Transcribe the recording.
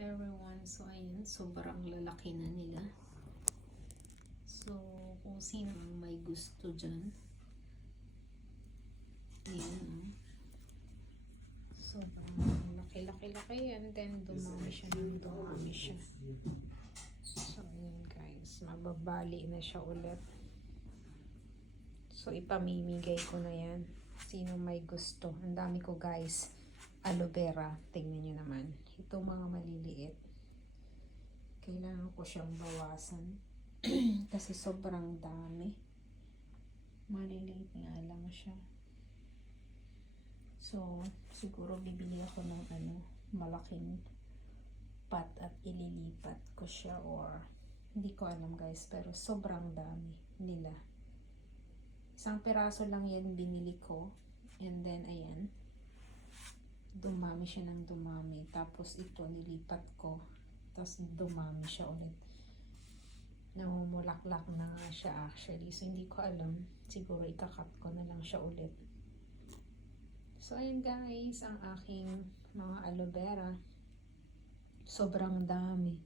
everyone. So, ayan. Sobrang lalaki na nila. So, kung sino ang may gusto dyan. Ayan. Sobrang laki-laki-laki. And then, dumami siya ng dumami siya. So, ayan guys. Mababali na siya ulit. So, ipamimigay ko na yan. Sino may gusto. Ang dami ko guys. Aloe vera. Tingnan nyo naman. Ito mga maliliit. Kailangan ko siyang bawasan. Kasi sobrang dami. Maliliit nga lang siya. So, siguro bibili ako ng malaking pot at ililipat ko siya or hindi ko alam guys. Pero sobrang dami nila. Isang piraso lang yan binili ko. And then, ayan. Dumami siya ng dumami. Tapos ito, nilipat ko. Tapos dumami siya ulit. Namumulaklak na nga siya actually. So, hindi ko alam. Siguro ikakat ko na lang siya ulit. So, ayan guys. Ang aking mga aloe vera. Sobrang dami.